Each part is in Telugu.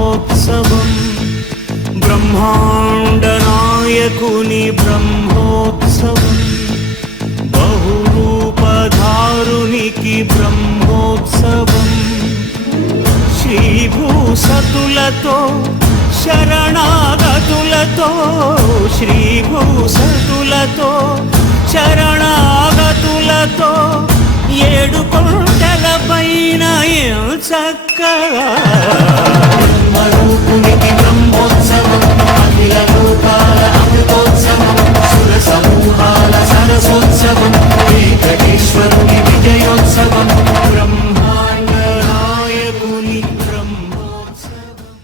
బ్రహ్మోత్సవం బ్రహ్మాండ నాయకుని బ్రహ్మోత్సవం బహురూపధారునికి బ్రహ్మోత్సవం శ్రీభూసతులతో శరణాగతులతో శ్రీభూసతులతో శరణాగతులతో ఏడు కొండల పైన చక్కగా బ్రహ్మరూపునికి బ్రహ్మోత్సవం అఖిల లోకాల అమృతోత్సవం సుర సమూహాల సరసోత్సవం వెంకటేశ్వరుని విజయోత్సవం బ్రహ్మాండ నాయకుని బ్రహ్మోత్సవం.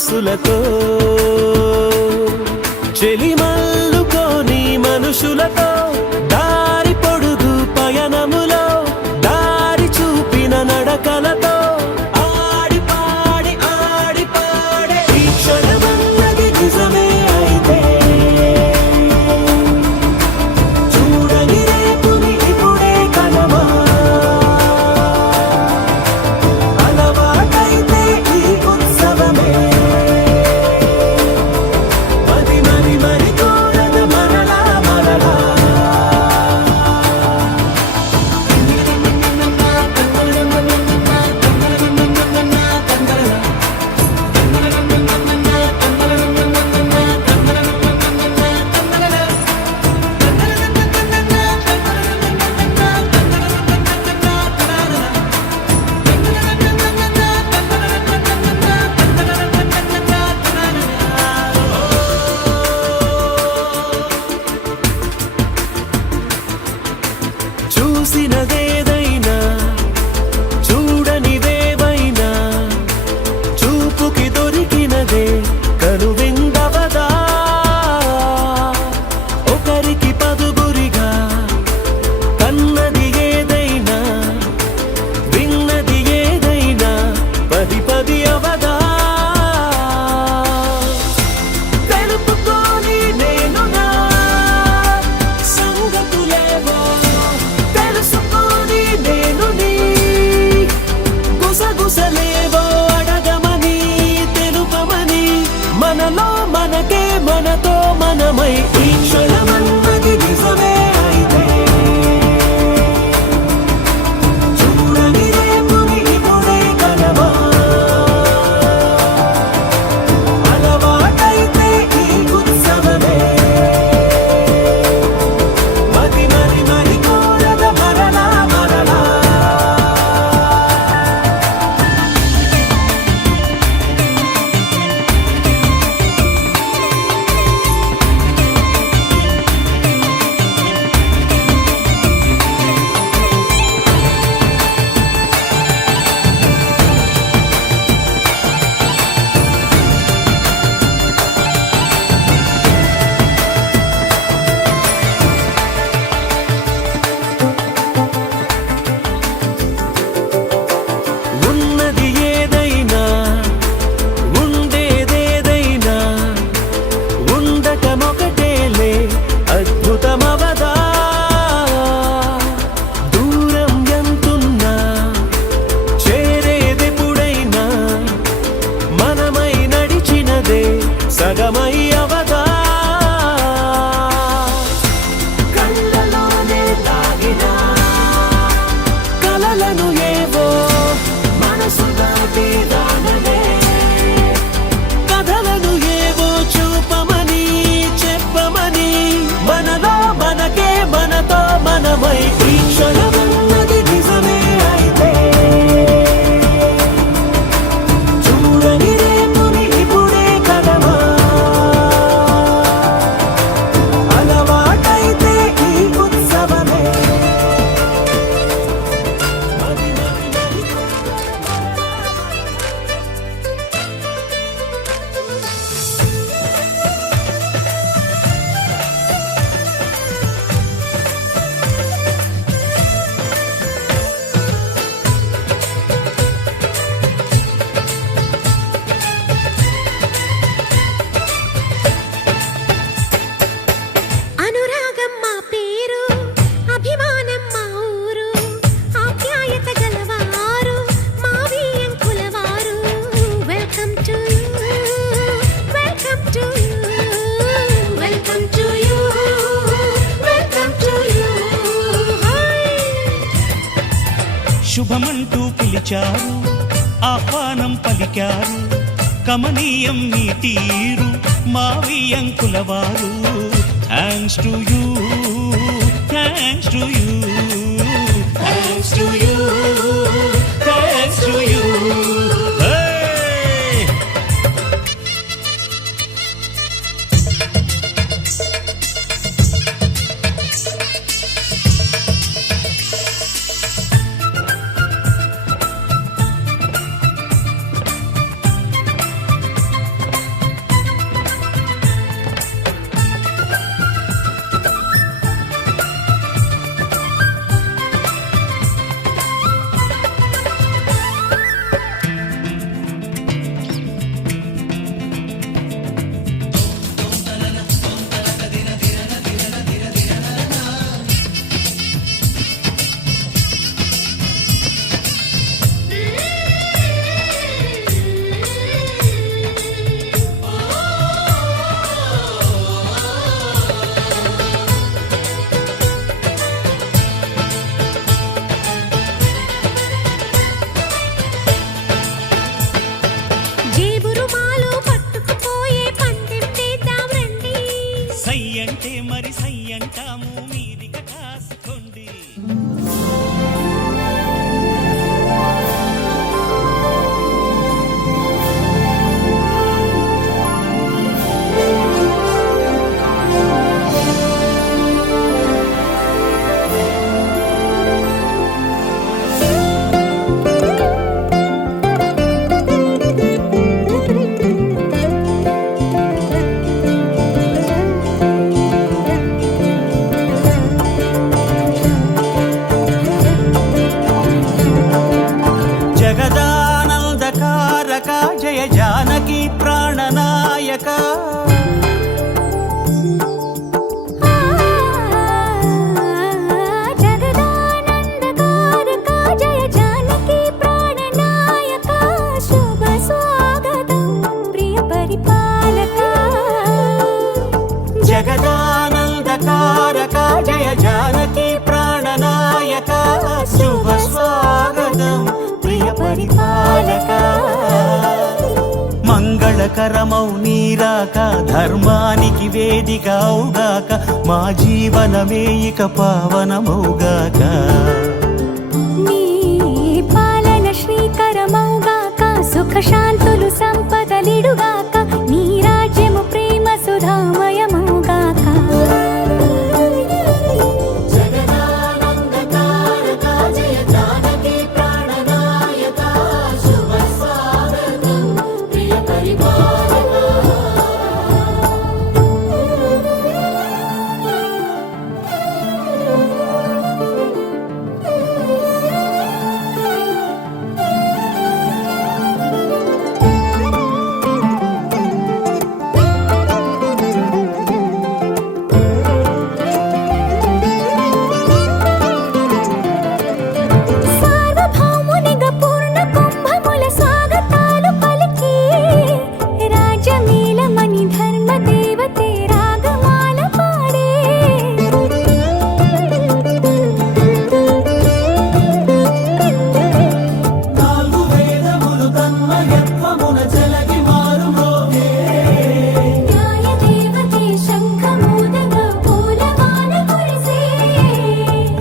మనసులతో చెలిమల్లుకోని మనుషులతో దారి పొడుగు పయనములో దారి చూపిన నడకలతో ఆడి పాడి ఈ క్షణమన్నది నిజమే అయితే చూడని రేపుని ఇప్పుడే కలవా అలవాటైతే ఈ ఉత్సవమే మరి కోరద మరలా మరలా చూసినదేదైనా చూడనిదేవైనా చూపుకి దొరికినదే కనువిందవదా ఒకరికి పదుగురిగా కన్నది ఏదైనా విన్నది ఏదైనా పది పది అవదా తెలుపుకోని నేను నా సంగతులేవో తెలుసుకొని నేను నీ గుసగుసలేవో అడగమని తెలుపమని మనలో మనకే మనతో మనమై ఈ క్షణమన్నది నిజమే అయితే చూడని రేపుని ఇప్పుడే కలవా అలవాటైతే ఈ ఉత్సవమే మరి కోరద మరలా మరలా ఉన్నది ఏదైనా ఉండేదేదైనా ఉండటమొకటేలే అద్భుతమవదా దూరం ఎంతున్నా చేరేదెప్పుడైనా మనమై నడిచినదే సగమై అవదా కళ్ళలోనే దాగిన కలలను ఏవో మనసు దాటి రానలే కథలను ఏవో చూపమని చెప్పమని మనలో మనకే మనతో మనమై ఈ క్షణమన్నది నిజమే అయితే చూడని రేపుని ఇప్పుడే కలవా అలవాటైతే ఈ ఉత్సవమే మరి అనురాగం మా పేరు అభిమానం మా ఊరు ఆప్యాయత గలవారు మా వియంకులవారు welcome to you welcome to you welcome to you welcome to you శుభమంటూ పిలిచారు ఆహ్వానం పలికారు కమనీయం నీ తీరు మావియంకుల వారు thanks to you thanks to you thanks to you thanks to you అంటాము మీరిక కాసుకోండి. జగదానందకారక జయ జానకి ప్రాణనాయక జగదానందకారక జయ జానకి ప్రాణనాయక శుభ స్వాగతం ప్రియ పరిపాలక జగదానందకారక జయ జానకి ప్రాణనాయక శుభ స్వాగతం ప్రియ పరిపాలక. మంగళకరమౌ నీరాక ధర్మానికి వేదిక అవుగాక మా జీవనమే ఇక పావనమౌగాక. నీ పాలన శ్రీకరమౌగాక సుఖ శాంతులు సంపదలిడుగాక నీ రాజ్యము ప్రేమ సుధామయమౌగాక. జగదానందకారక జయ జానకి ప్రాణనాయక శుభ స్వాగతం ప్రియ పరిపాలక. సార్వభౌమునిగా పూర్ణ కుంభముల స్వాగతాలు పలికి రాజమేళమణి ధర్మ దేవతే రాగమాల పాడే. నాలుగు వేదములు తన్మయత్వమున చెలగి మారు మ్రోగే. న్యాయ దేవతే శంఖమూదగా పూలమాల కురిసే.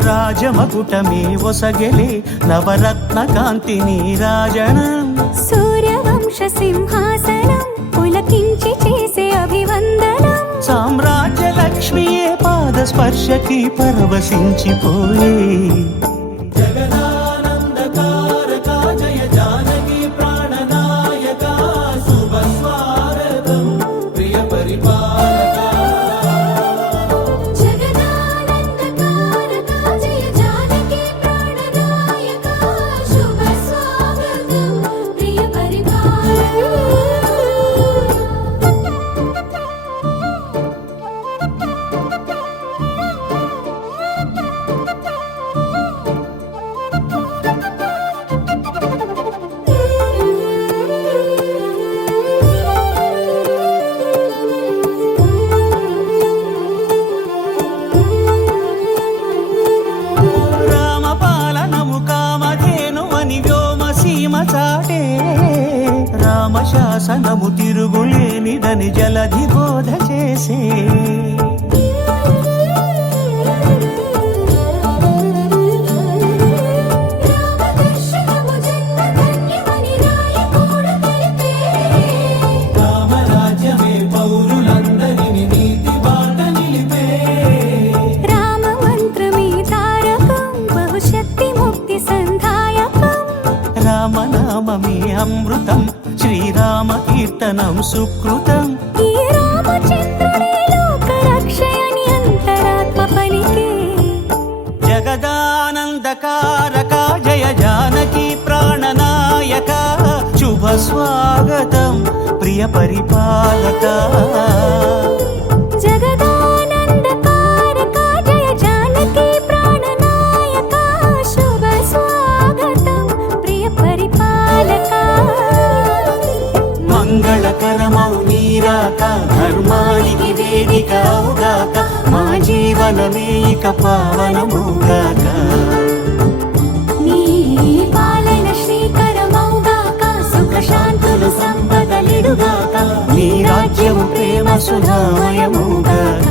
రాజమకుటమే ఒసగెలే నవరత్న కాంతి నీరాజనం సూర్యవంశ సింహాసనం పులకించి చేసే అభివందనం. సామ్రాజ్య లక్ష్మియే పాద స్పర్శకి పరవశించిపోయే. జగదానందకారక జయ జానకి ప్రాణనాయక శుభ స్వాగతం ప్రియ పరిపాలక. జగదానందకారక జయ జానకి ప్రాణనాయక శుభ స్వాగతం ప్రియ పరిపాలక. రామపాలనము కామధేనువని వ్యోమసీమ చాటే. రామశాసనము తిరుగులేనిదని జలధి బోధ చేసే. రామదర్శనము జన్మధన్యమని రాయకూడ తెలిపే. రామరాజ్యమే పౌరులందరిని నీతి బాట నిలిపే. రామ మంత్రమే తారకం బహుశక్తి ముక్తి సంధాయకం. రామనామమే అమృతం శ్రీరామ కీర్తనం సుకృతం. ఈ రామచంద్రుడే లోక రక్షయని అంతరాత్మ పలికే. జగదానందకారక జయ జానకి ప్రాణనాయక శుభ స్వాగతం ప్రియ పరిపాలక. జగదానందకారక జయ జానకి ప్రాణనాయక శుభ స్వాగతం ప్రియ పరిపాలక. మంగళకరమౌ నీరాక ధర్మానికి వేదిక అవుగాక మా జీవనమే ఇక పావనముగాక. నీ పాలన శ్రీకరమౌగాక సుఖ శాంతులు సంపదలిడుగాక నీ రాజ్యము ప్రేమ సుధామయముగాక.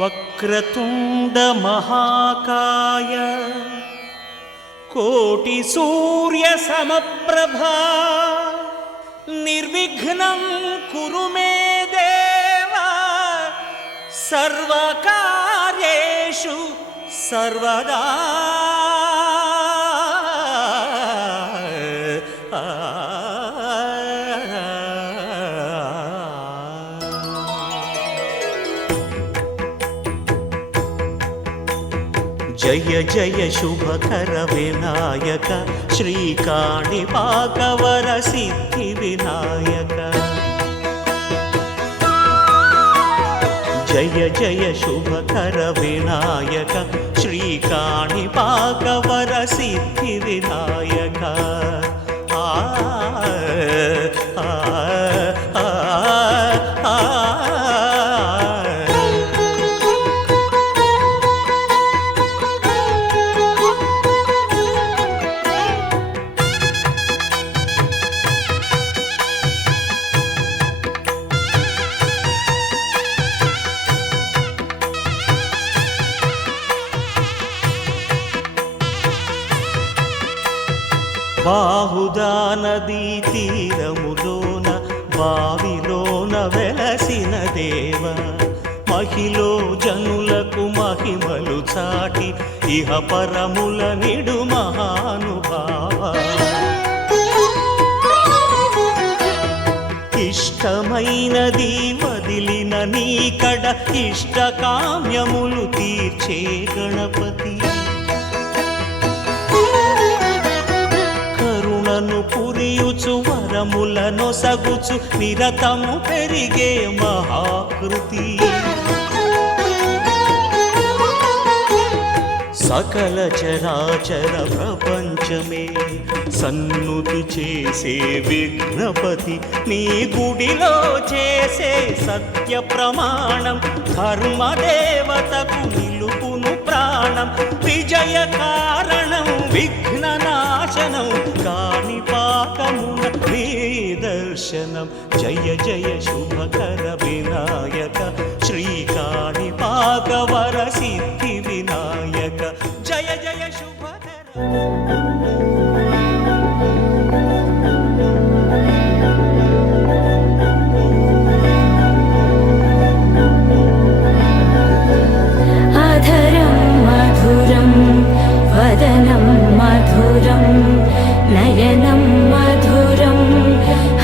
వక్రతుండ మహాకాయ కోటి సూర్య సమప్రభా నిర్విఘ్నం కురు మే దేవ సర్వకార్యేషు సర్వదా. జయ జయ శుభకర వినాయక శ్రీకాణిపాకవర సిద్ధి వినాయక. జయ జయ శుభకర వినాయక శ్రీకాణిపాకవర సిద్ధి వినాయక. ఆ ఆ ఆ ఆ బాహుదా నదీ తీరములోన బావిలోన వెలసిన దేవ మహిలో జనులకు మహిమలు చాటి ఇహ పరముల నిడు మహానుభావ. ఇష్టమైనది వదిలిన నీకడ ఇష్టకామ్యములు తీర్చే గణపతి. పురియుచు వరములను సగుచు నిరతము పెరిగే మహాకృతి. సకల చరాచర ప్రపంచమే సన్నుతి చేసే విఘ్నపతి నీ గుడిలో చేసే సత్య ప్రమాణం ధర్మదేవతకు నిలుపును ప్రాణం. విజయ కారణం విఘ్న నాశనం కాణిపాకమున నీ దర్శనం. జయ జయ శుభకర వినాయక శ్రీకాణిపాకవర సిద్ధి వినాయక. జయ జయ శుభకర. వదనం మధురం నయనం మధురం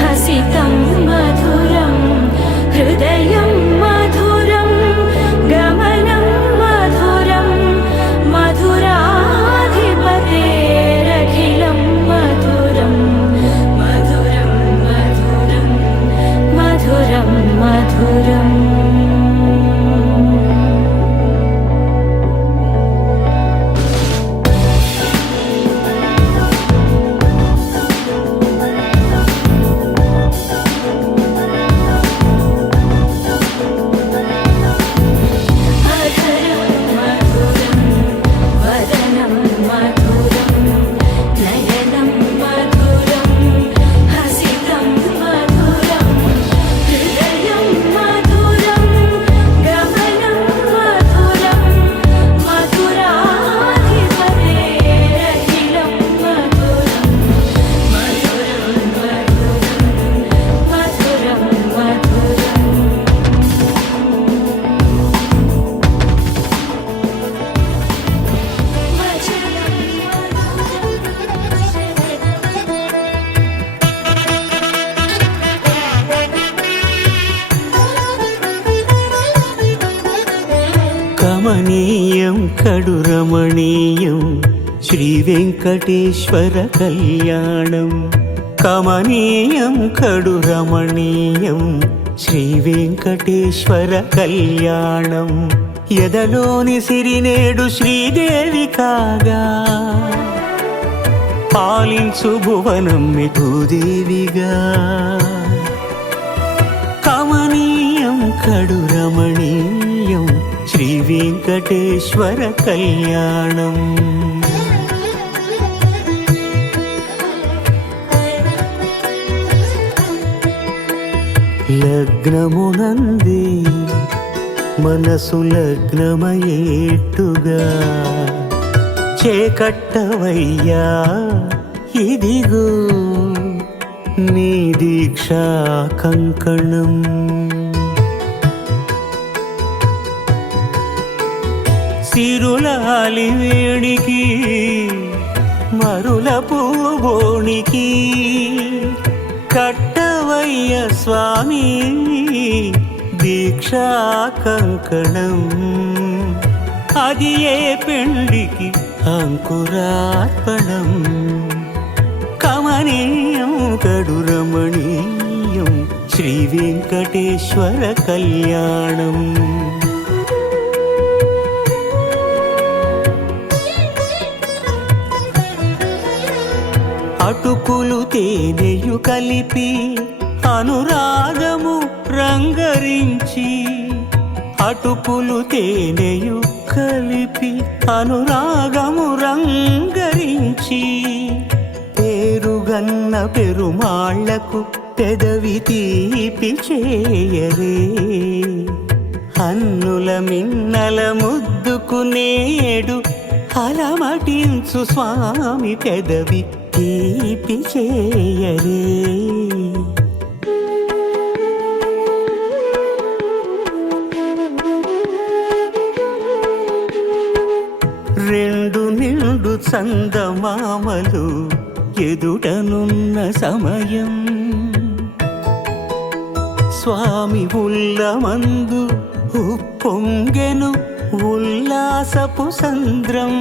హసితం మధురం హృదయం మధురం గమనం మధురం మధురాధిపతేరఖిలం మధురం మధురం మధురం మధురం మధురం. కమనీయం కడురమణీయం శ్రీ వెంకటేశ్వర కళ్యాణం. కమనీయం కడురమణీయం శ్రీ వెంకటేశ్వర కళ్యాణం. ఎదలోని సిరినేడు శ్రీదేవి కాగా పాలించు భువనం భూదేవిగా. కమనీయం కడురమణీయం శ్రీ వెంకటేశ్వర కళ్యాణం. లగ్నమునందే మనసు లగ్నమయేట్టుగా చేకట్టవయ్యా ఇదిగో నీ దీక్షా కంకణం. సిరులాలి వేడికి మరుల పూబోనికి కట్టవయ్య స్వామి దీక్షా కంకణం. అది ఏ పెండికి అంకురార్పణం. కమనీయం కడు రమణీయం శ్రీ వెంకటేశ్వర కళ్యాణం. అటుకులు తేనెయు కలిపి అనురాగము రంగరించి, అటుకులు తేనెయు కలిపి అనురాగము రంగరించి, పేరుగన్న పెరుమాళ్లకు పెదవి తీపి చేయరే. అన్నుల మిన్నల ముద్దుకు నేడు అలమటించు స్వామి పెదవి తీపి చేయరే. రెండు నిండు చందమామలు ఎదుటనున్న సమయం, స్వామి ఉల్లమందు ఉప్పొంగెను ఉల్లాసపు సంద్రం.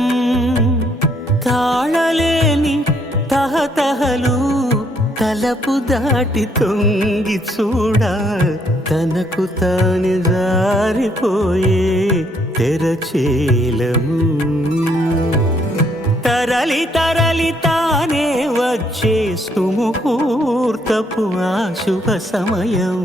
తాళలేని తహతహలు తలపు దాటి తొంగి చూడ, తనకు తాని జారిపోయే తెరచేలము. తరలి తరలి తానే వచ్చే సుముహూర్తపు ఆ శుభ సమయం.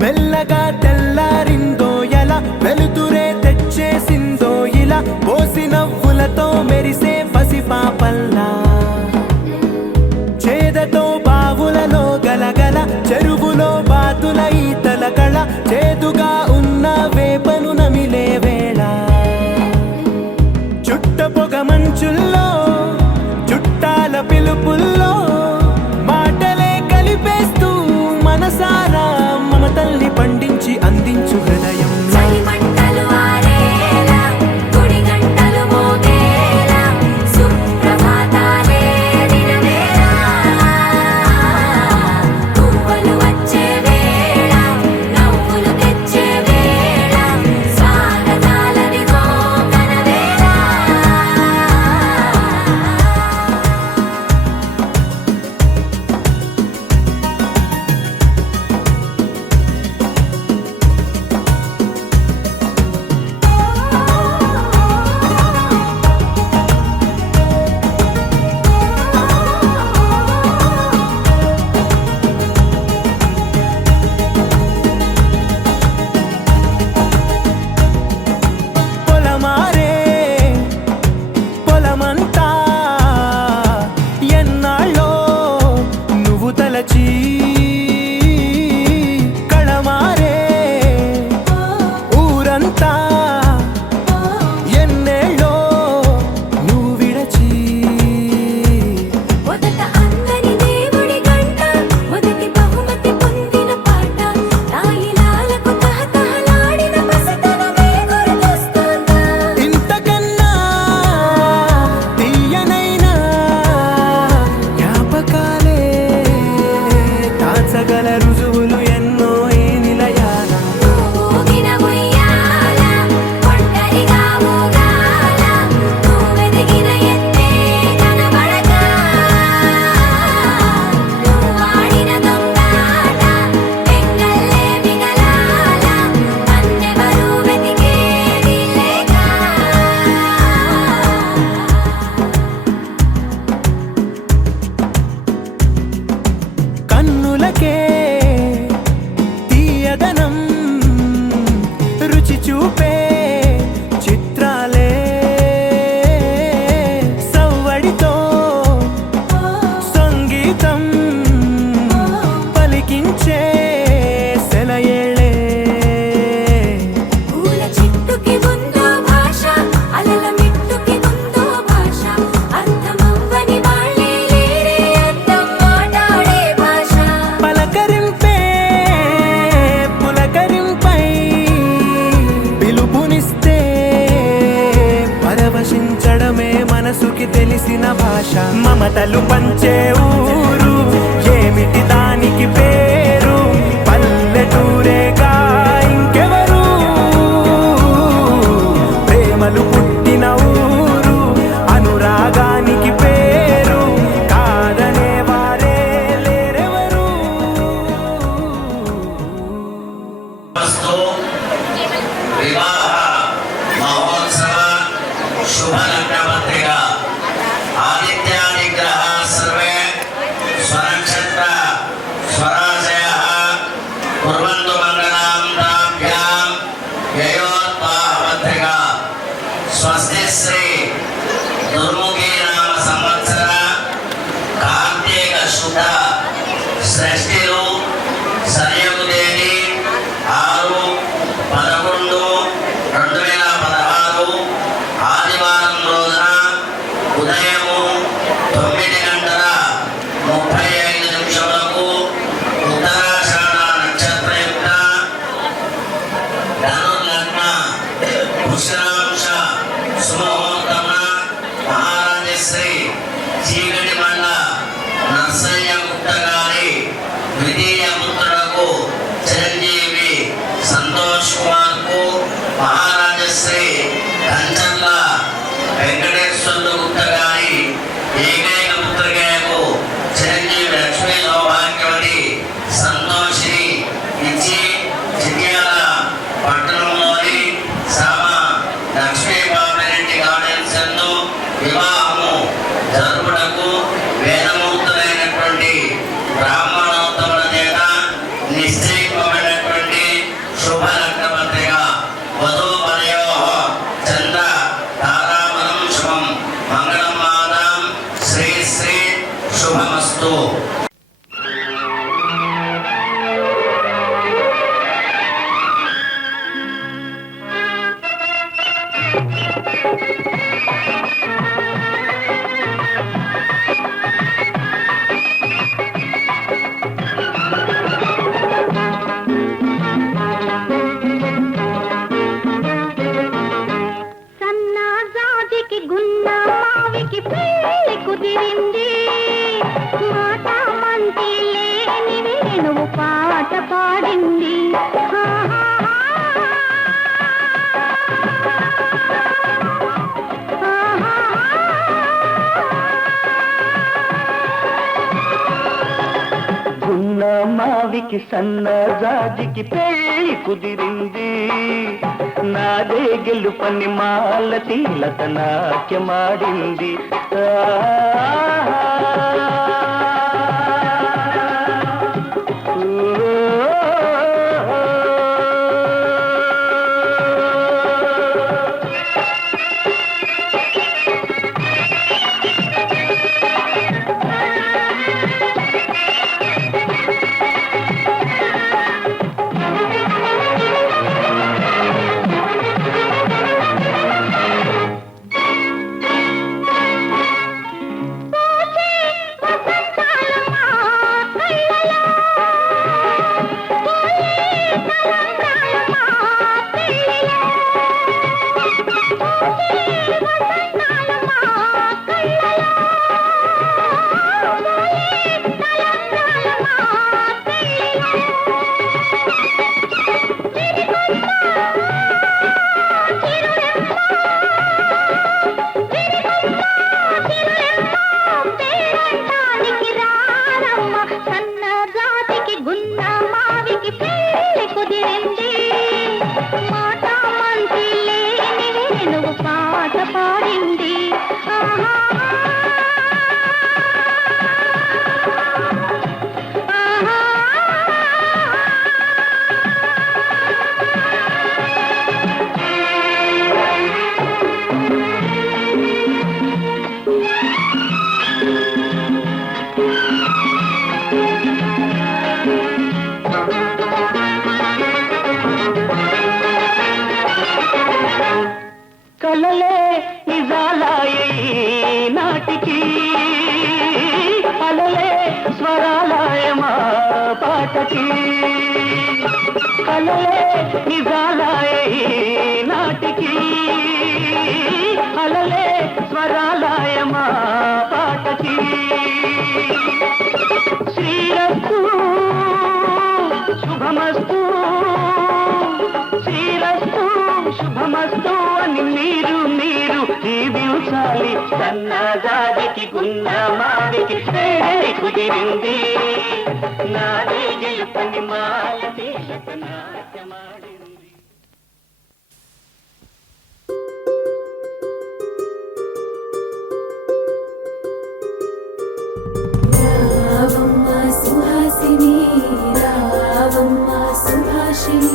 మెల్లగా తెల్లారిందో ఎలా, వెలుతురే తెచ్చేసిందో ఇలా, పోసి నవ్వులతో మెరిసే పసిపాపల్లా. చేదతో బావులలో గలగల, చెరువులో బాతుల ఈతల కళ, షష్ఠిలో సరియగు తేదీ 6/11/2016 ఆదివారం రోజున ఉదయము 9:35 ఉత్తరాషాఢ నక్షత్రయుక్త ధనుర్లగ్న పుష్కరాంశ శుభముహూర్తమున మహారాజశ్రీ చీకటి మండ నర్సయ్య గుప్త గారి ద్వితీయ పుత్రులకు చిరంజీవి సంతోష్ కుమార్ కు మహారాజశ్రీ కంచర్ల వెంకటేశ్వర్లు గుప్త గారి ఏకైక పుత్రికకు చిరంజీవి లక్ష్మీ సౌభాగ్యవతి సంతోషిని ఇచ్చి చిట్యాల పట్టణంలోని శ్రమ లక్ష్మీబాబిరెడ్డి గార్డెన్స్ యందు వివాహము జరుపుటకు వేదమూర్తులైనటువంటి బ్రాహ్మణోత్తముల చేత నిశ్చయింపబడినటువంటి శుభలగ్న పత్రిక వధూవరయో చంద్ర తారాబలం శుభం మంగళం మాతాం శ్రీ శ్రీ శుభమస్తు. సన్నజాజికి గున్న మావికి పెళ్లి కుదిరింది మాట మంచి లేని వేణువు పాట పాడింది గున్న మావికి సన్న జాజికి పెళ్లి కుదిరింది నాదే గెలుపని మాల తీలత నాట్యమాడింది సన్నజాతికి గున్న మావికి పెళ్లి కుదిరింది మాట మంచి లేని వేణువు పాట పాడింది కలలే నిజాలాయి నాటికి అలలే స్వరాలాయ మా పాటకి కలలే నిజాలాయి నాటికి అలలే స్వరాలాయ మా పాటకి శ్రీరస్తు శుభమస్తు శ్రీరస్తు శుభమస్తు అని మీరు జీవించాలి సన్నజాజికి గున్న మావికి పెళ్లి కుదిరింది నాదే గెలుపని మాల తేలత నాట్యమాడింది. రావమ్మ సుహాసిని రావమ్మ సుభాషిణి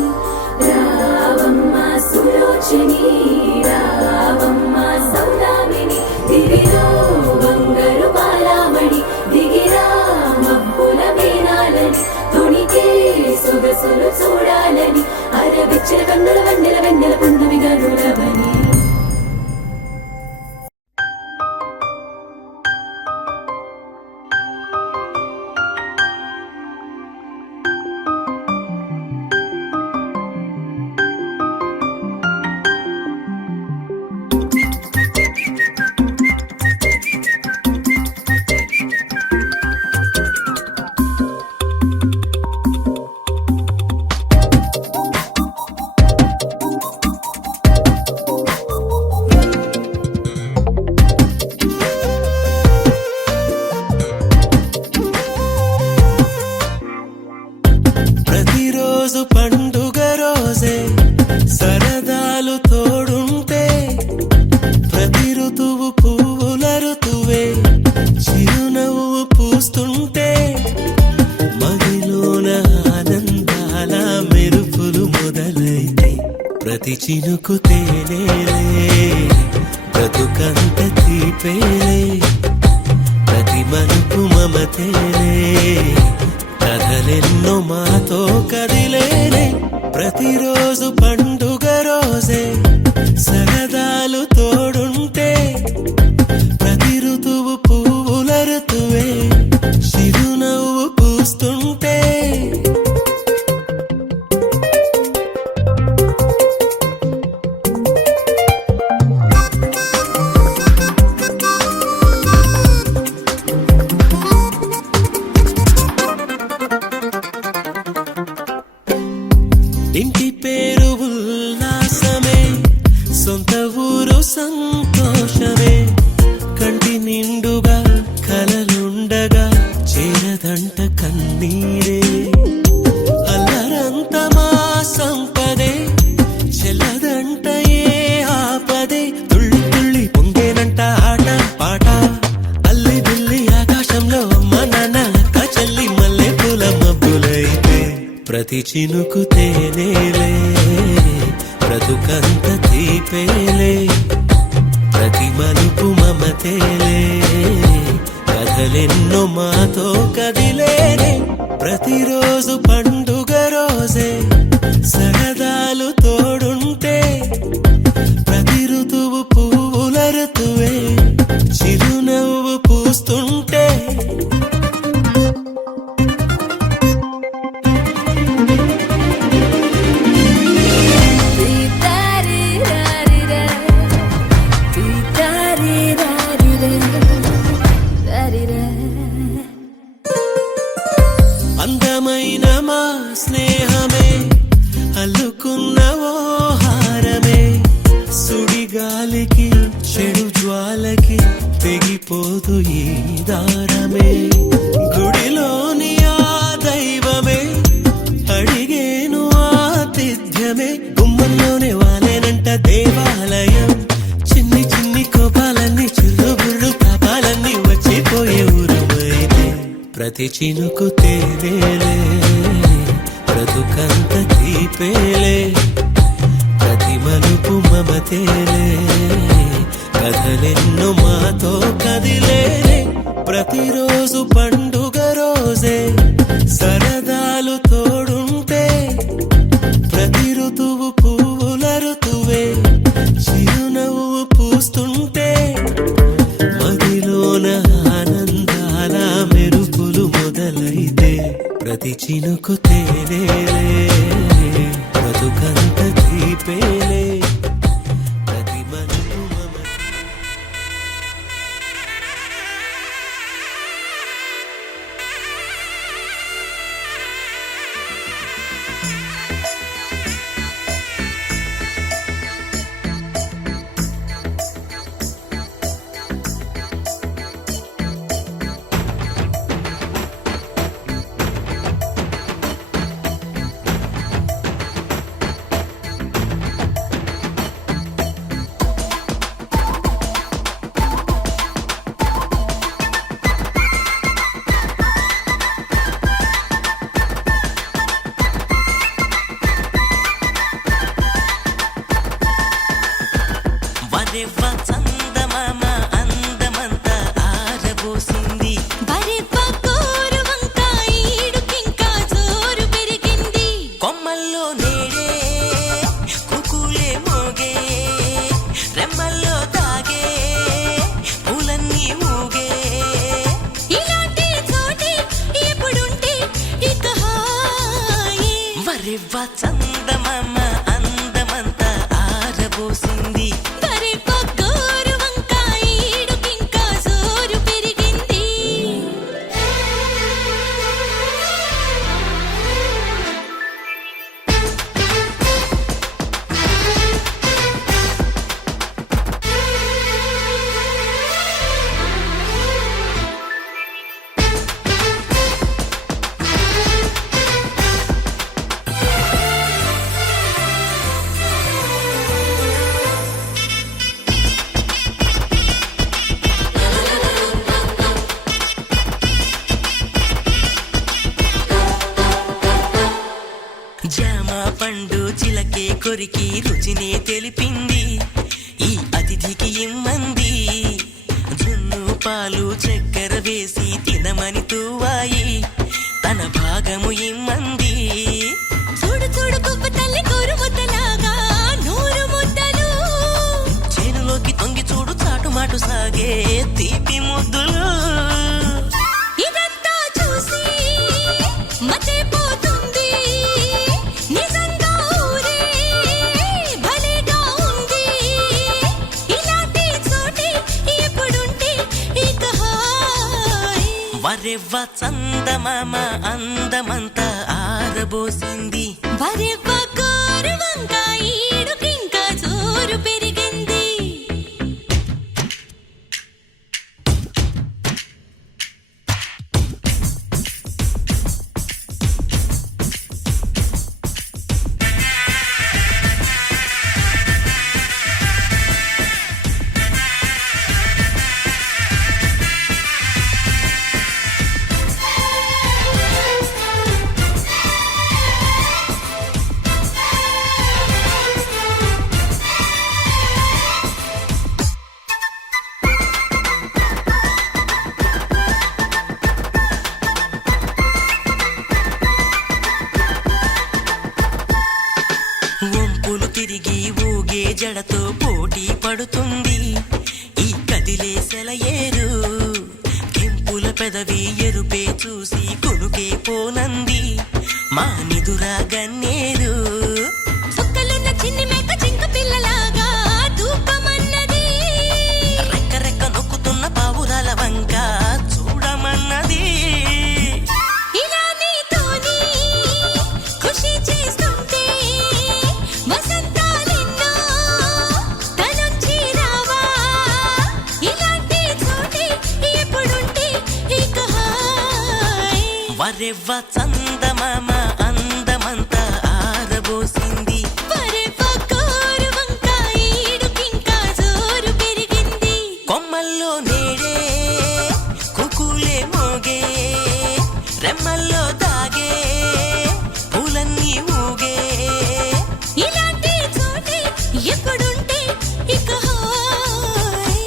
రావమ్మ సులోచని రావమ్మ సౌదామిని దిగిరో బంగారు బాలామణి దిగిరా మబ్బుల మేనాలని సొగసులు చూడాలని అరవిచ్చిన కన్నుల వెన్నెల వెన్నెల పున్నమిగా నులవని ప్రతిరోజు పండుగ రోజే సరదాలు తోడుంటే ప్రతి ఋతువు పువ్వుల ఋతువే చిరునవ్వు పూస్తుంటే మదిలోన ఆనందాల మెరుపులు మొదలైతే ప్రతి చినుకు తేనేలే బ్రతుకంత తీపేలే ప్రతి మలుపు మమతేలే కథలెన్నో మాతో కదిలేనే ప్రతిరోజు పండుగ రోజే సరదాలు తోడుంటే ప్రతి ఋతువు పువ్వుల ఋతువే చిరునవ్వు పూస్తుంటే ఇంటి పేరు ఉల్లాసమే సొంత ఊరు సంతోషమే కంటి నిండుగా కలలుండగా చేరదంట కన్నీరే అల్లరంత మా సంపదే చెల్లదంట ఏ ఆపదే తుళ్ళి తుళ్ళి పొంగేనంట ఆట పాట అల్లి బిల్లి ఆకాశంలో అమ్మ నాన్న అక్క చెల్లి మల్లె పూల మబ్బులైతే ప్రతి చినుకు తేనేలే బ్రతుకంత తీపేలే ప్రతి మలుపు మమతేలే కథలెన్నో మాతో కదిలేనే ప్రతిరోజు పండుగ రోజే సరదాలు తోడుంటే ప్రతి ఋతువు పువ్వుల ఋతువే చిరునవ్వు పూస్తుంటే అందమైన మా స్నేహమే అల్లుకున్న ఓ హారమే సుడిగాలికి చెడు జ్వాలకి తెగిపోదు ఈ దారమే గుడిలోని ఆ దైవమే అడిగేను ఆతిథ్యమే గుమ్మంలోనే వాలేనంట దేవాలయం చిన్ని చిన్ని కోపాలన్నీ చిల్లుబుళ్ళు పాపాలన్నీ వచ్చిపోయే ఊరమైతే ప్రతి చినుకు తేనేలే బ్రతుకంత తీపేలే ప్రతి మలుపు మమతేలే కథలెన్నో మాతో కదిలేనే ప్రతిరోజు పండుగ రోజే సరదాలు తోడుంటే ప్రతి ఋతువు పువ్వుల ఋతువే చిరునవ్వు పూస్తుంటే మదిలోన ఆనందాల మెరుపులు మొదలైతే ప్రతి చినుకు తేనేలే బ్రతుకంత తీపేలే ప్రతి మలుపు మమతే వరెవ్వ చందమామ అందమంతా ఆరబోసింది వరెవ్వ గోరు వంకాయ ఈడుకింకా జోరు పెరిగింది జామ పండు చిలకే కొరికి రుచినే తెలిపింది ఈ అతిథికి ఇమ్మంది జున్ను పాలు చక్కెర వేసి తినమని తూవాయి తన భాగము ఇమ్మంది చూడు చూడు కుప్ప తల్లి కూరు ముద్దలాగా నూరు ముద్దలు చేనులోకి తొంగి చూడు చాటుమాటు సాగే తీపి ముద్దులు ఇదంతా చూసి మతిపోతుంది నిజంగా ఊరే భలేగా ఉంది ఇలాంటి చోటి ఎప్పుడుంటే ఇక హాయ్ వరెవ్వ చందమామ అందమంతా ఆరబోసింది వరెవ్వ గోరు వంకాయ ఈడుకింకా జోరు పెరిగింది వంపులు తిరిగి ఊగే జడతో పోటీ పడుతుంది ఈ కదిలే సెలయేరు కెంపుల పెదవి ఎరుపే చూసి కొనుకే పోనంది మా నిదురా గన్నేరు సుక్కలున్న చిన్ని మేక జింక పిల్లలాగా దూకమన్నది రెక్క రెక్క నొక్కుతున్న పావురాల వంక చూడమన్నది ఇలా నీతోని ఖుషి చేస్తుంటే వసంతాలెన్నో తనొచ్చి రావా ఇలాంటి చోటి ఎప్పుడుంటే ఇక హాయ్ వరెవ్వ చందమామ అందమంతా ఆరబోసింది వరెవ్వ గోరు వంకాయ ఈడుకింకా జోరు పెరిగింది కొమ్మల్లో నేడే కుకులే మోగే రెమ్మల్లో దాగే పూలన్నీ ఊగే ఇలాంటి చోటి ఎప్పుడుంటే ఇక హాయ్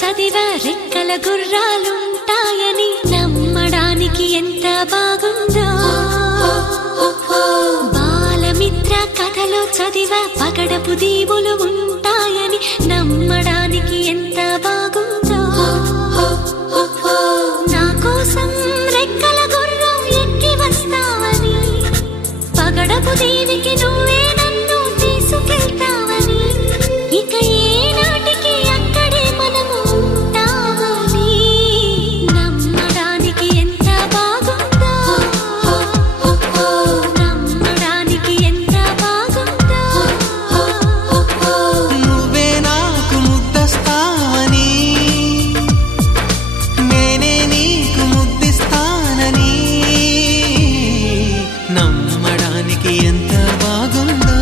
చదివా రెక్కల గుర్రాలుంటాయని నమ్మడానికి ఎంత బాగుందో. బాలమిత్ర కథలో చదివా పగడపు దీవులు ఉంటాయని నమ్మడానికి ఎంత బాగుందో. నా కోసం రెక్కల గుర్రం ఎక్కి వస్తావని పగడపు దీవికి నువ్వే నన్ను తీసుకెళ్తావని ఇక ఏనాటికి అక్కడే మనము ఉంటామని నమ్మడానికి ఎంత బాగుందో. నమ్మడానికి ఎంత బాగుందో. నువ్వే నాకు ముద్దస్తావని నేనే నీకు ముద్దిస్తానని నమ్మడానికి ఎంత బాగుందో.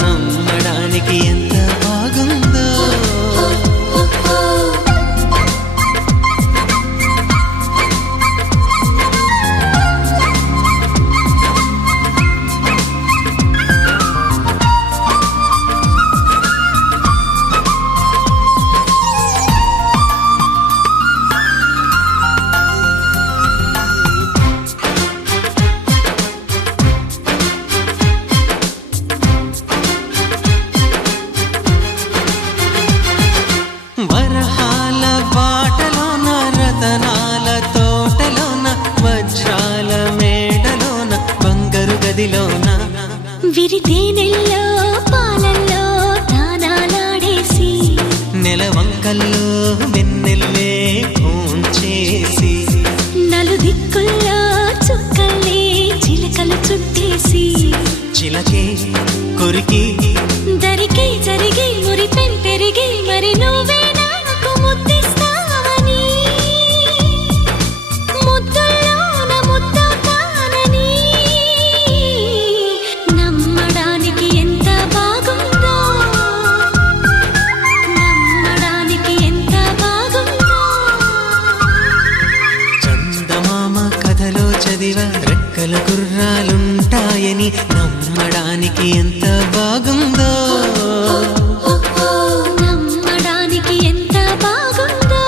నమ్మడానికి ఎంత బాగుందో. వరహాల బాటలోన రతనాల తోటలోన వజ్రాల మేడలోన బంగారు గదిలోన విరితేనెల్లో పాలల్లో తానాలాడేసి నెలవంకల్లో వెన్నెల్లే ఉంచేసి నలుదిక్కుల్లో చుక్కల్ని చిలకలు చుట్టేసి చిలకే కొరికి దరికి జరిగి మురిపెం పెరిగి మరి నువ్వే నాకు ముద్దిస్తావని ముద్దుల్లోన ముద్దవుతానని నమ్మడానికి ఎంత బాగుందో. నమ్మడానికి ఎంత బాగుందో. చందమామ కథలో చదివా రెక్కల గుర్రాలుంటాయని నమ్మడానికి ఎంత బాగుందో. నమ్మడానికి ఎంత బాగుందో.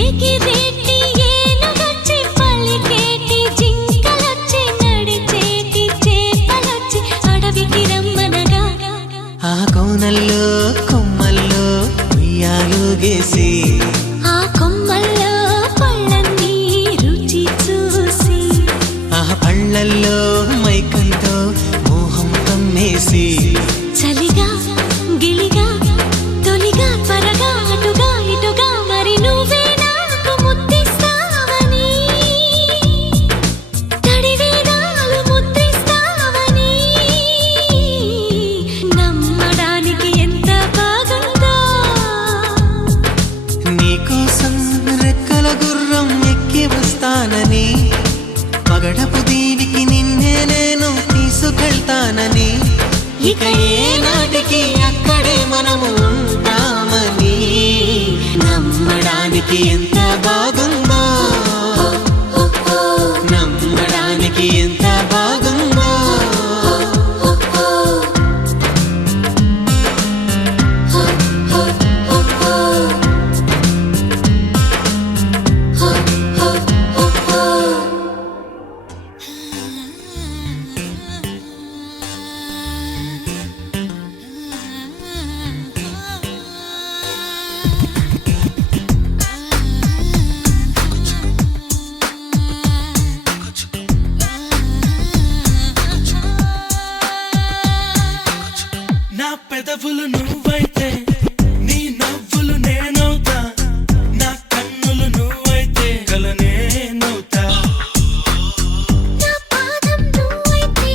ఎగిరేటి ఏనుగొచ్చి పలికేటి జింకలొచ్చి నడిచేటి చేపలొచ్చి అడవికి రమ్మనగా ఆ కోనల్లో కొమ్మల్లో ఉయ్యాలుగేసి ఆ కొమ్మల్లో పళ్ళన్నీ రుచి చూసి ఆ పళ్ళల్లో మైకంతో మోహం కమ్మేసి చలిగా గిలిగా తొలిగా త్వరగా అటుగా ఇటుగా మరి నువ్వే నాకు ముద్దిస్తావని తడివేదాలు ముద్దిస్తావని నమ్మడానికి ఎంత బాగుందో. నీకోసం రెక్కల గుర్రం ఎక్కి వస్తానని పగడపు దీవికి నిన్ను చూడడానికి ఎంత బాగుందో, నమ్మడానికి ఎంత బాగుందో. నా పెదవులు నువ్వైతే నీ నవ్వులు నేనవుతా, నా కన్నులు నువ్వైతే కల నేనవుతా. నా పాదం నువ్వైతే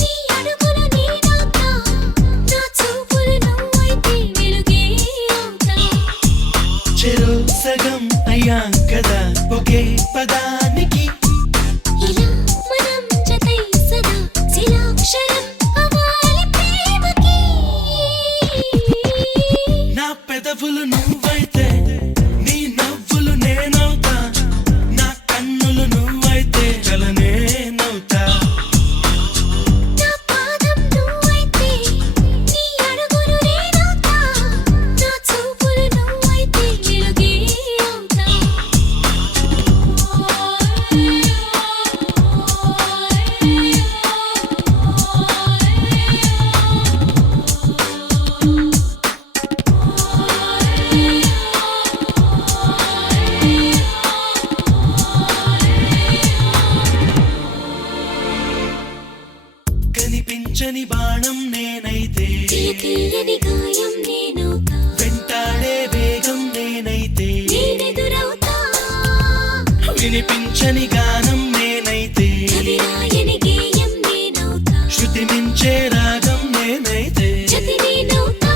నీ అడుగులు నేనవుతా, నా చూపులు నువ్వైతే వెలుగే అవుతా. చెరో సగం అయ్యాం కదా ఒకే పదానికి, ఇలా మనం జతై సదా శిలాక్షరం అవ్వాలి ప్రేమకి. నా పెదవులు నువ్వైతే నీ నవ్వులు నేనవుతా, నా కన్నులు నువ్వైతే కల నేనవుతా. నా పాదం నువ్వైతే నీ అడుగులు నేనవుతా, నా చూపులు నువ్వైతే వెలుగే అవుతా. కనిపించని బాణం నేనైతే, తీయని గాయం నేనవుతా, వెంటాడే వేగం నేనైతే, నేనెదురవుతా. వినిపించని గానం నేనైతే, కవిరాయని గేయం నేనవుతా, శృతి మించే రాగం నేనైతే, జతి నేనవుతా.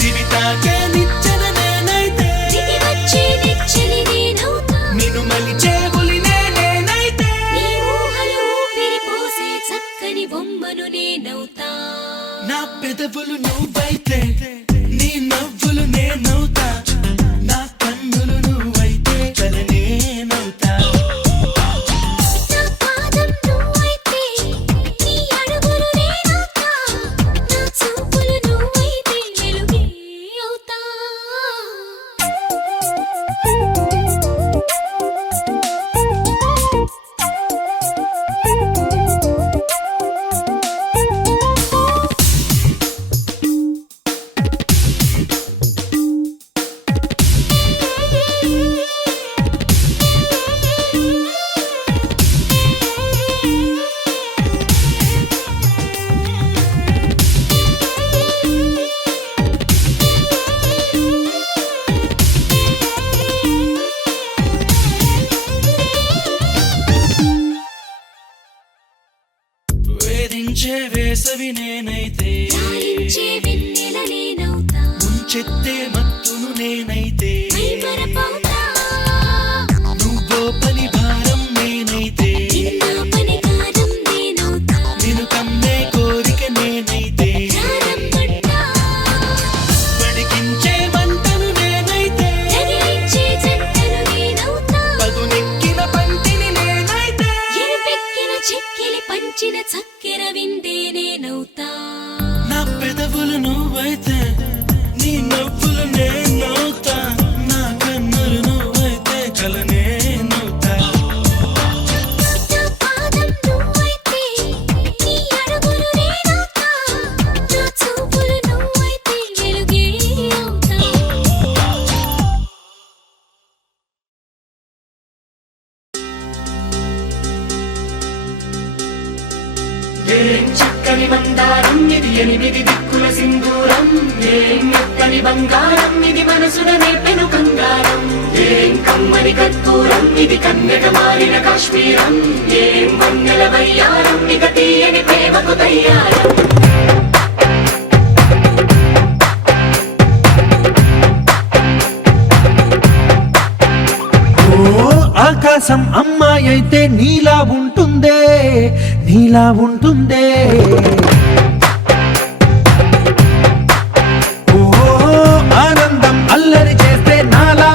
దివితాకే నిచ్చెన నేనైతే, దిగి వచ్చే నెచ్చలి నేనవుతా, నిన్ను మలిచే ఉలినే నేనైతే. నీ ఊహలు ఊపిరి పోసే చక్కని బొమ్మను నేనవుతా. నా పెదవులు నువ్వైతే నీ నవ్వులు నేనవుతా, నా కన్నులు నువ్వైతే కల నేనవుతా. నా పాదం నువ్వైతే నీ అడుగులు నేనవుతా, నా చూపులు నువ్వైతే వెలుగే అవుతా. వేధించే వేసవి నేనైతే, లాలించే వెన్నెల నేనవుతా, ముంచెత్తే మత్తును నేనైతే, మైమరపవుతా. నువ్వో పని భారం నేనైతే, నిన్న పని కారం నేనవుతా, నిన్ను కమ్మే కోరిక నేనైతే, ప్రారంభంటా. పడికించే మంటను నేనైతే, రగిలించే జంటను నేనవుతా, పదునెక్కిన పంటిని నేనైతే. ఎరుపెక్కిన చెక్కిలి పంచిన చక్కెర విందే నేనవుతా. నా పెదవులు నువ్వైతే నీ నవ్వులు నేనవుతా, నా కన్నులు నువ్వైతే కల నేనవుతా. నా పాదం నువ్వైతే నీ అడుగులు నేనవుతా, నా చూపులు నువ్వైతే వెలుగే అవుతా. ఏం చక్కని మందారం ఇది, ఎనిమిది దిక్కుల సింధూరం. ఏం మెత్తని బంగారం ఇది, మనసున నేర్పెను కంగారం. ఏం కమ్మని కర్పూరం ఇది, కన్నెట మారిన కాశ్మీరం. ఏం వన్నెల వయ్యారం ఇక తీయని ప్రేమకు తయ్యారం. ఆకాశం అమ్మాయి అయితే నీలా ఉంటుందే, నీలా ఉంటుందే. ఓ ఆనందం అల్లరి చేస్తే నాలా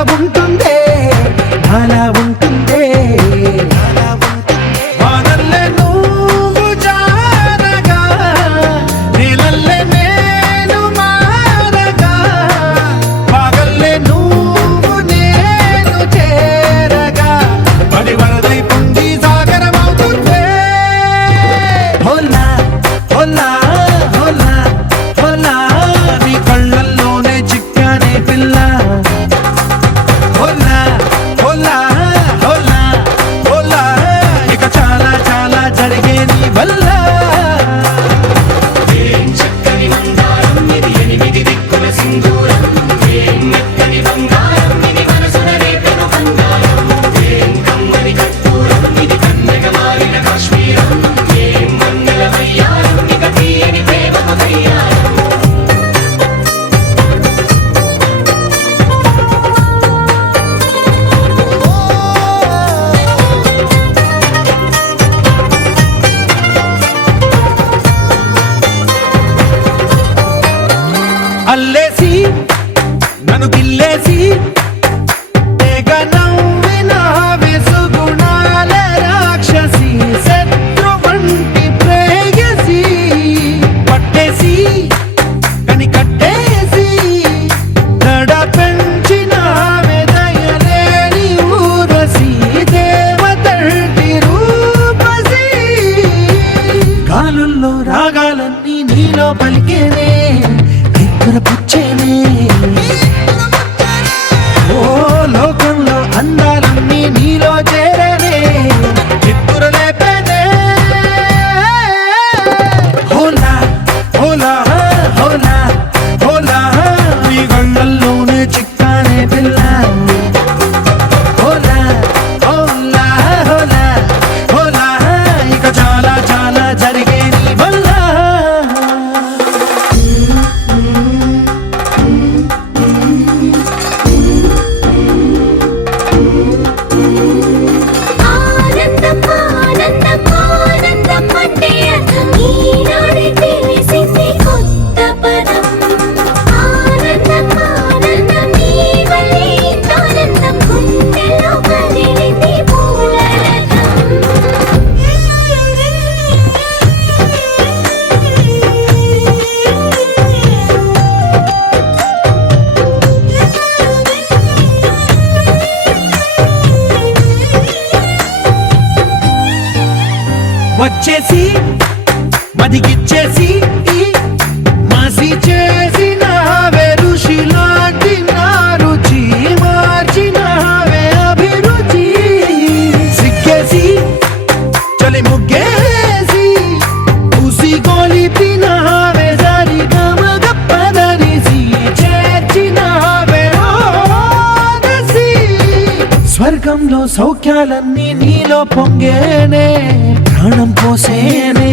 సౌఖ్యాలన్నీ నీలో పొంగేనే ప్రాణం పోసేనే